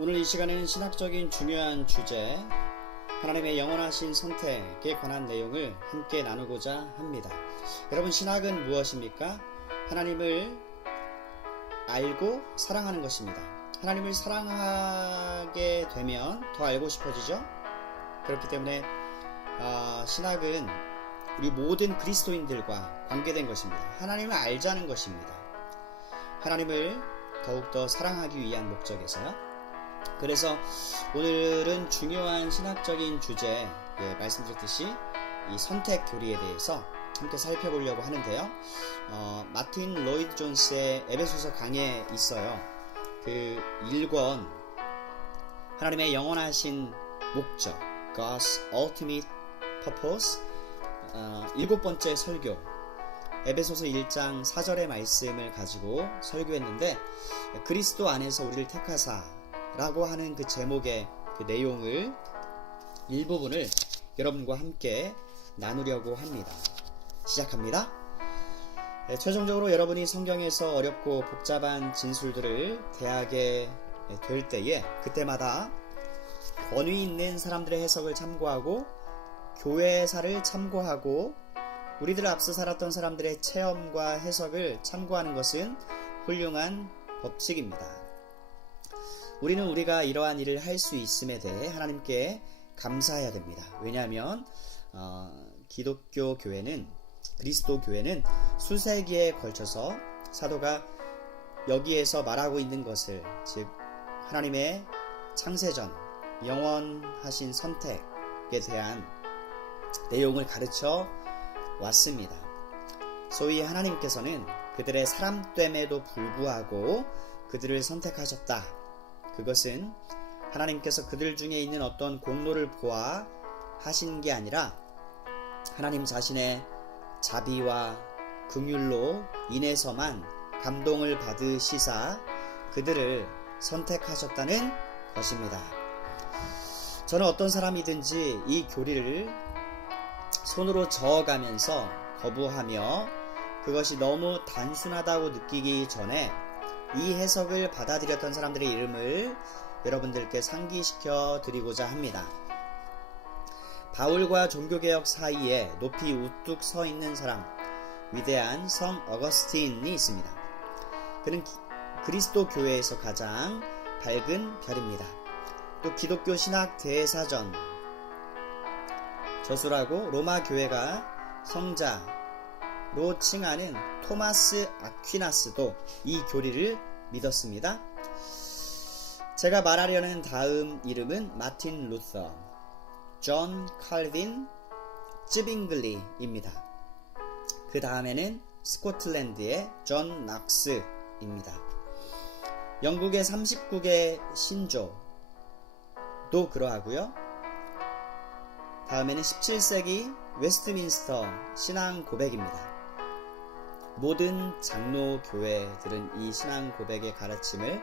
오늘 이 시간에는 신학적인 중요한 주제, 하나님의 영원하신 선택에 관한 내용을 함께 나누고자 합니다. 여러분, 신학은 무엇입니까? 하나님을 알고 사랑하는 것입니다. 하나님을 사랑하게 되면 더 알고 싶어지죠? 그렇기 때문에 신학은 우리 모든 그리스도인들과 관계된 것입니다. 하나님을 알자는 것입니다. 하나님을 더욱더 사랑하기 위한 목적에서요. 그래서 오늘은 중요한 신학적인 주제, 말씀드렸듯이 이 선택 교리에 대해서 함께 살펴보려고 하는데요. 마틴 로이드 존스의 에베소서 강의에 있어요. 그 1권 하나님의 영원하신 목적, God's Ultimate Purpose, 7번째 설교, 에베소서 1장 4절의 말씀을 가지고 설교했는데, 그리스도 안에서 우리를 택하사 라고 하는 그 제목의 그 내용을 일부분을 여러분과 함께 나누려고 합니다. 시작합니다. 최종적으로 여러분이 성경에서 어렵고 복잡한 진술들을 대하게 될 때에 그때마다 권위 있는 사람들의 해석을 참고하고 교회사를 참고하고 우리들 앞서 살았던 사람들의 체험과 해석을 참고하는 것은 훌륭한 법칙입니다. 우리는 우리가 이러한 일을 할 수 있음에 대해 하나님께 감사해야 됩니다. 왜냐하면 기독교 교회는, 그리스도 교회는 수세기에 걸쳐서 사도가 여기에서 말하고 있는 것을, 즉 하나님의 창세전 영원하신 선택에 대한 내용을 가르쳐 왔습니다. 소위 하나님께서는 그들의 사람됨에도 불구하고 그들을 선택하셨다. 그것은 하나님께서 그들 중에 있는 어떤 공로를 보아 하신 게 아니라 하나님 자신의 자비와 긍휼로 인해서만 감동을 받으시사 그들을 선택하셨다는 것입니다. 저는 어떤 사람이든지 이 교리를 손으로 저어가면서 거부하며 그것이 너무 단순하다고 느끼기 전에 이 해석을 받아들였던 사람들의 이름을 여러분들께 상기시켜 드리고자 합니다. 바울과 종교개혁 사이에 높이 우뚝 서 있는 사람, 위대한 성 어거스틴이 있습니다. 그는 그리스도 교회에서 가장 밝은 별입니다. 또 기독교 신학 대사전 저수라고 로마 교회가 성자로 칭하는 토마스 아퀴나스도 이 교리를 믿었습니다. 제가 말하려는 다음 이름은 마틴 루터, 존 칼빈, 쯔빙글리입니다. 그 다음에는 스코틀랜드의 존 낙스입니다. 영국의 39개 신조도 그러하고요. 다음에는 17세기 웨스트민스터 신앙 고백입니다. 모든 장로 교회들은 이 신앙 고백의 가르침을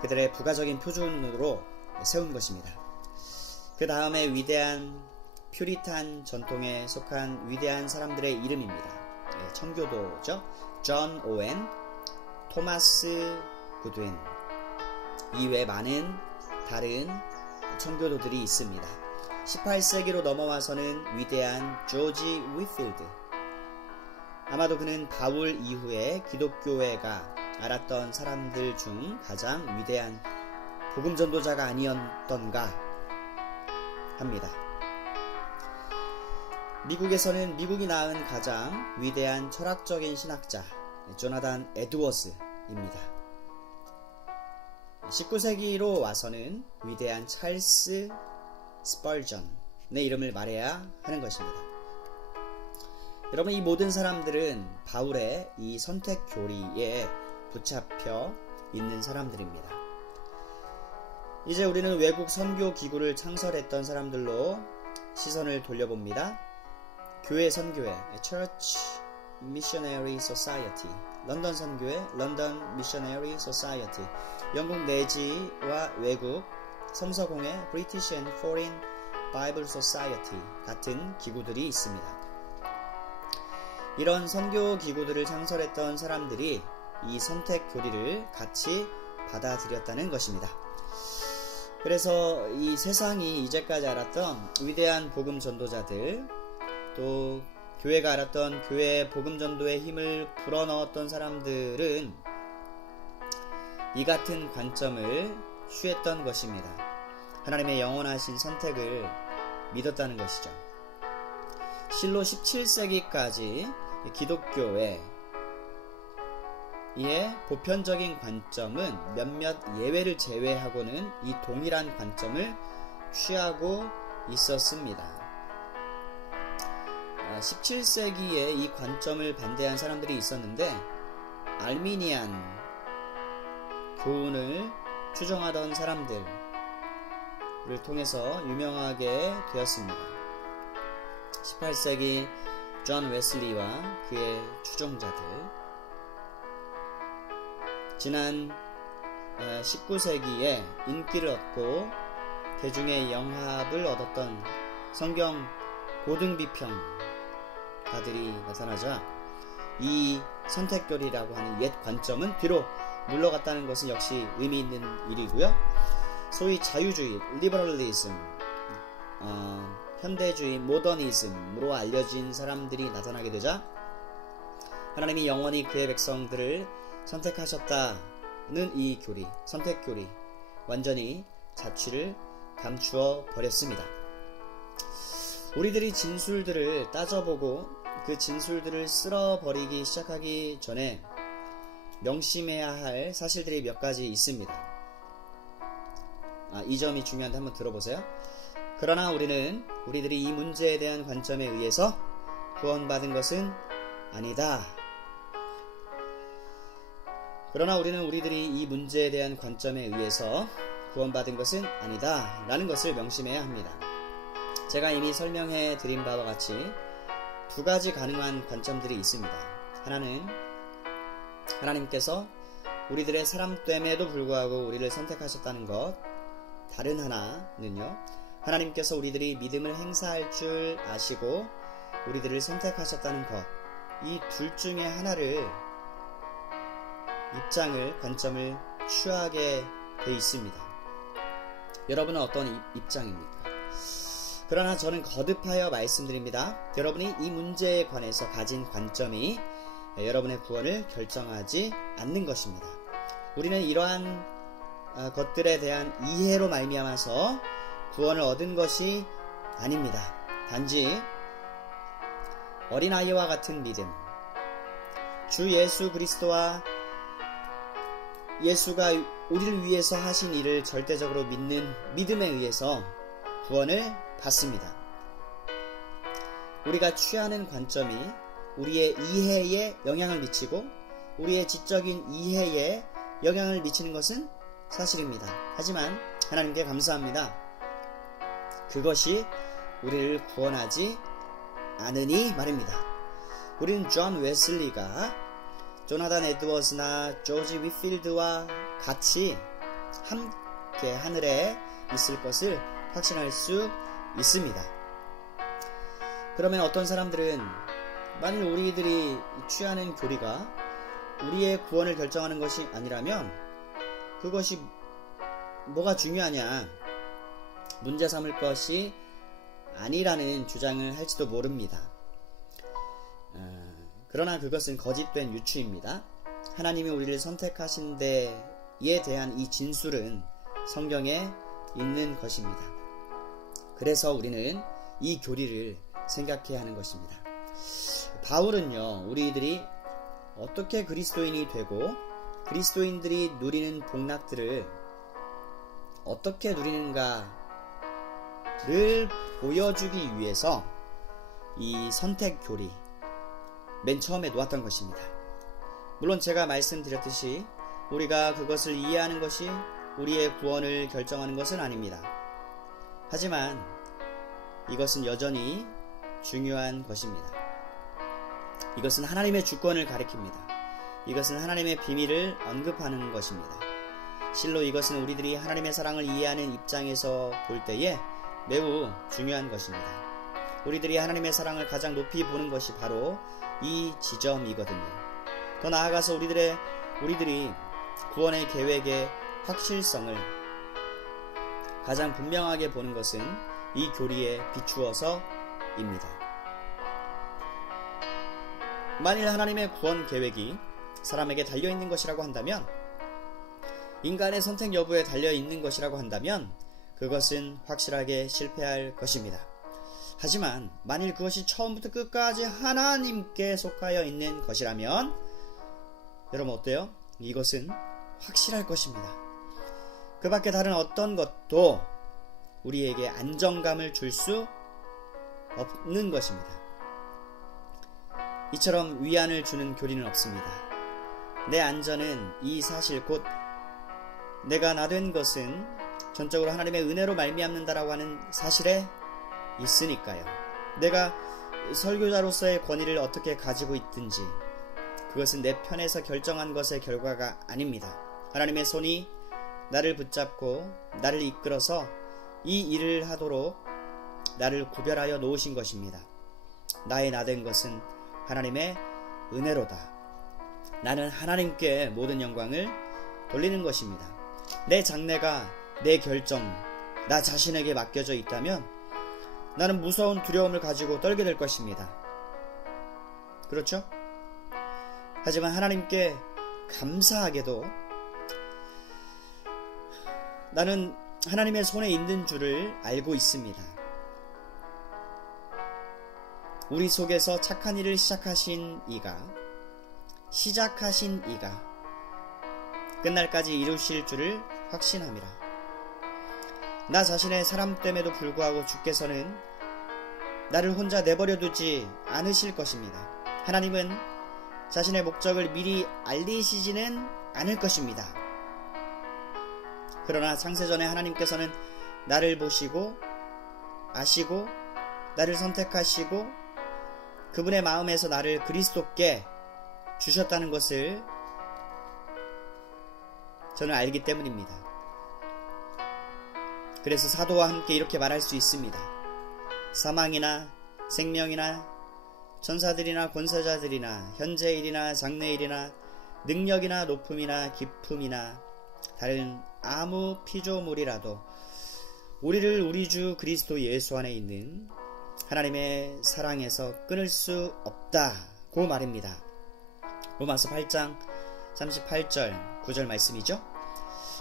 그들의 부가적인 표준으로 세운 것입니다. 그 다음에 위대한 퓨리탄 전통에 속한 위대한 사람들의 이름입니다. 청교도죠. 존 오웬, 토마스 구드윈 이외 많은 다른 청교도들이 있습니다. 18세기로 넘어와서는 위대한 조지 위필드, 아마도 그는 바울 이후에 기독교회가 알았던 사람들 중 가장 위대한 복음 전도자가 아니었던가 합니다. 미국에서는 미국이 낳은 가장 위대한 철학적인 신학자 조나단 에드워즈입니다. 19세기로 와서는 위대한 찰스 스펄전의 이름을 말해야 하는 것입니다. 여러분, 이 모든 사람들은 바울의 이 선택 교리에 붙잡혀 있는 사람들입니다. 이제 우리는 외국 선교 기구를 창설했던 사람들로 시선을 돌려봅니다. 교회 선교회 Church Missionary Society, 런던 선교회 London Missionary Society, 영국 내지와 외국 성서공회 British and Foreign Bible Society 같은 기구들이 있습니다. 이런 선교 기구들을 창설했던 사람들이 이 선택 교리를 같이 받아들였다는 것입니다. 그래서 이 세상이 이제까지 알았던 위대한 복음 전도자들, 또 교회가 알았던 교회의 복음 전도의 힘을 불어넣었던 사람들은 이 같은 관점을 취했던 것입니다. 하나님의 영원하신 선택을 믿었다는 것이죠. 실로 17세기까지 기독교의 이에 보편적인 관점은 몇몇 예외를 제외하고는 이 동일한 관점을 취하고 있었습니다. 17세기에 이 관점을 반대한 사람들이 있었는데 알미니안 교훈을 추종하던 사람들을 통해서 유명하게 되었습니다. 18세기 존 웨슬리와 그의 추종자들, 지난 19세기에 인기를 얻고 대중의 영합을 얻었던 성경 고등비평가들이 나타나자 이 선택교리라고 하는 옛 관점은 뒤로 물러갔다는 것은 역시 의미 있는 일이고요. 소위 자유주의, 리버럴리즘, 현대주의, 모더니즘으로 알려진 사람들이 나타나게 되자 하나님이 영원히 그의 백성들을 선택하셨다는 이 교리, 선택교리, 완전히 자취를 감추어 버렸습니다. 우리들이 진술들을 따져보고 그 진술들을 쓸어버리기 시작하기 전에 명심해야 할 사실들이 몇 가지 있습니다. 이 점이 중요한데 한번 들어보세요. 그러나 우리는 우리들이 이 문제에 대한 관점에 의해서 구원받은 것은 아니다. 그러나 우리는 우리들이 이 문제에 대한 관점에 의해서 구원받은 것은 아니다 라는 것을 명심해야 합니다. 제가 이미 설명해 드린 바와 같이 두 가지 가능한 관점들이 있습니다. 하나는 하나님께서 우리들의 사람됨에도 불구하고 우리를 선택하셨다는 것, 다른 하나는요, 하나님께서 우리들이 믿음을 행사할 줄 아시고 우리들을 선택하셨다는 것, 이 둘 중에 하나를 입장을, 관점을 취하게 돼 있습니다. 여러분은 어떤 입장입니까? 그러나 저는 거듭하여 말씀드립니다. 여러분이 이 문제에 관해서 가진 관점이 여러분의 구원을 결정하지 않는 것입니다. 우리는 이러한 것들에 대한 이해로 말미암아서 구원을 얻은 것이 아닙니다. 단지 어린아이와 같은 믿음, 주 예수 그리스도와 예수가 우리를 위해서 하신 일을 절대적으로 믿는 믿음에 의해서 구원을 받습니다. 우리가 취하는 관점이 우리의 이해에 영향을 미치고 우리의 지적인 이해에 영향을 미치는 것은 사실입니다. 하지만 하나님께 감사합니다. 그것이 우리를 구원하지 않으니 말입니다. 우리는 존 웨슬리가 조나단 에드워즈나 조지 위필드와 같이 함께 하늘에 있을 것을 확신할 수 있습니다. 그러면 어떤 사람들은 만일 우리들이 취하는 교리가 우리의 구원을 결정하는 것이 아니라면 그것이 뭐가 중요하냐, 문제 삼을 것이 아니라는 주장을 할지도 모릅니다. 그러나 그것은 거짓된 유추입니다. 하나님이 우리를 선택하신 데에 대한 이 진술은 성경에 있는 것입니다. 그래서 우리는 이 교리를 생각해야 하는 것입니다. 바울은요, 우리들이 어떻게 그리스도인이 되고 그리스도인들이 누리는 복락들을 어떻게 누리는가를 보여주기 위해서 이 선택 교리 맨 처음에 놓았던 것입니다. 물론 제가 말씀드렸듯이 우리가 그것을 이해하는 것이 우리의 구원을 결정하는 것은 아닙니다. 하지만 이것은 여전히 중요한 것입니다. 이것은 하나님의 주권을 가리킵니다. 이것은 하나님의 비밀을 언급하는 것입니다. 실로 이것은 우리들이 하나님의 사랑을 이해하는 입장에서 볼 때에 매우 중요한 것입니다. 우리들이 하나님의 사랑을 가장 높이 보는 것이 바로 이 지점이거든요. 더 나아가서 우리들이 구원의 계획의 확실성을 가장 분명하게 보는 것은 이 교리에 비추어서입니다. 만일 하나님의 구원 계획이 사람에게 달려있는 것이라고 한다면, 인간의 선택 여부에 달려있는 것이라고 한다면 그것은 확실하게 실패할 것입니다. 하지만 만일 그것이 처음부터 끝까지 하나님께 속하여 있는 것이라면 여러분 어때요? 이것은 확실할 것입니다. 그 밖에 다른 어떤 것도 우리에게 안정감을 줄 수 없는 것입니다. 이처럼 위안을 주는 교리는 없습니다. 내 안전은 이 사실 곧 내가 나 된 것은 전적으로 하나님의 은혜로 말미암는다라고 하는 사실에 있으니까요. 내가 설교자로서의 권위를 어떻게 가지고 있든지 그것은 내 편에서 결정한 것의 결과가 아닙니다. 하나님의 손이 나를 붙잡고 나를 이끌어서 이 일을 하도록 나를 구별하여 놓으신 것입니다. 나의 나 된 것은 하나님의 은혜로다. 나는 하나님께 모든 영광을 돌리는 것입니다. 내 장래가 내 결정, 나 자신에게 맡겨져 있다면 나는 무서운 두려움을 가지고 떨게 될 것입니다. 그렇죠? 하지만 하나님께 감사하게도 나는 하나님의 손에 있는 줄을 알고 있습니다. 우리 속에서 착한 일을 시작하신 이가 끝날까지 이루실 줄을 확신함이라. 나 자신의 사람됨에도 불구하고 주께서는 나를 혼자 내버려 두지 않으실 것입니다. 하나님은 자신의 목적을 미리 알리시지는 않을 것입니다. 그러나 창세전에 하나님께서는 나를 보시고 아시고 나를 선택하시고 그분의 마음에서 나를 그리스도께 주셨다는 것을 저는 알기 때문입니다. 그래서 사도와 함께 이렇게 말할 수 있습니다. 사망이나 생명이나 천사들이나 권세자들이나 현재일이나 장래일이나 능력이나 높음이나 깊음이나 다른 아무 피조물이라도 우리를 우리 주 그리스도 예수 안에 있는 하나님의 사랑에서 끊을 수 없다고 말입니다. 로마서 8장 38절 9절 말씀이죠.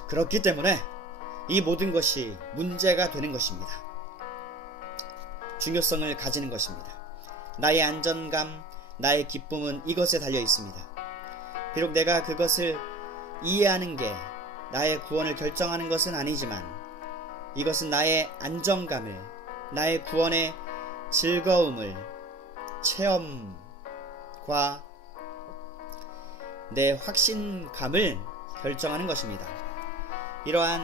그렇기 때문에 이 모든 것이 문제가 되는 것입니다. 중요성을 가지는 것입니다. 나의 안전감, 나의 기쁨은 이것에 달려 있습니다. 비록 내가 그것을 이해하는 게 나의 구원을 결정하는 것은 아니지만 이것은 나의 안정감을, 나의 구원의 즐거움을, 체험과 내 확신감을 결정하는 것입니다. 이러한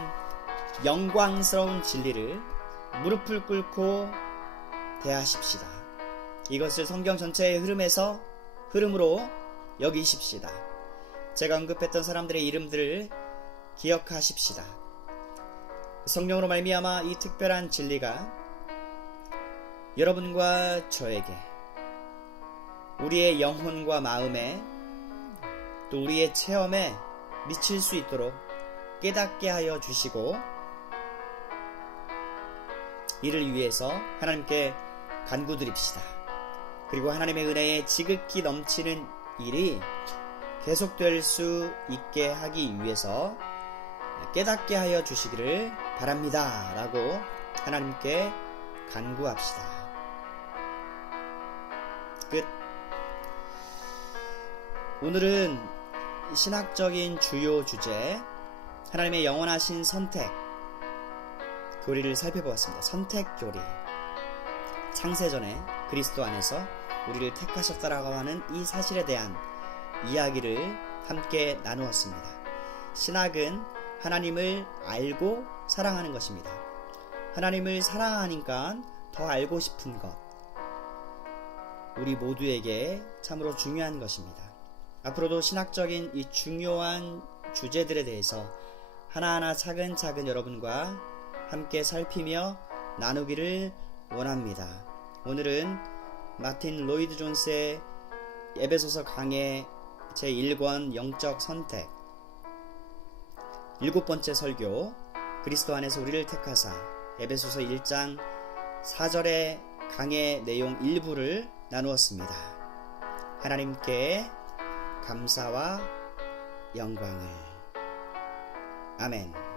영광스러운 진리를 무릎을 꿇고 대하십시다. 이것을 성경 전체의 흐름으로 여기십시다. 제가 언급했던 사람들의 이름들을 기억하십시다. 성령으로 말미암아 이 특별한 진리가 여러분과 저에게, 우리의 영혼과 마음에 또 우리의 체험에 미칠 수 있도록 깨닫게 하여 주시고 이를 위해서 하나님께 간구드립시다. 그리고 하나님의 은혜에 지극히 넘치는 일이 계속될 수 있게 하기 위해서 깨닫게 하여 주시기를 바랍니다. 라고 하나님께 간구합시다. 끝. 오늘은 신학적인 주요 주제, 하나님의 영원하신 선택 교리를 살펴보았습니다. 선택 교리. 창세전에 그리스도 안에서 우리를 택하셨다라고 하는 이 사실에 대한 이야기를 함께 나누었습니다. 신학은 하나님을 알고 사랑하는 것입니다. 하나님을 사랑하니까 더 알고 싶은 것, 우리 모두에게 참으로 중요한 것입니다. 앞으로도 신학적인 이 중요한 주제들에 대해서 하나하나 차근차근 여러분과 함께 살피며 나누기를 원합니다. 오늘은 마틴 로이드 존스의 에베소서 강해 제1권 영적 선택 7번째 설교, 그리스도 안에서 우리를 택하사 에베소서 1장 4절의 강의 내용 일부를 나누었습니다. 하나님께 감사와 영광을. 아멘.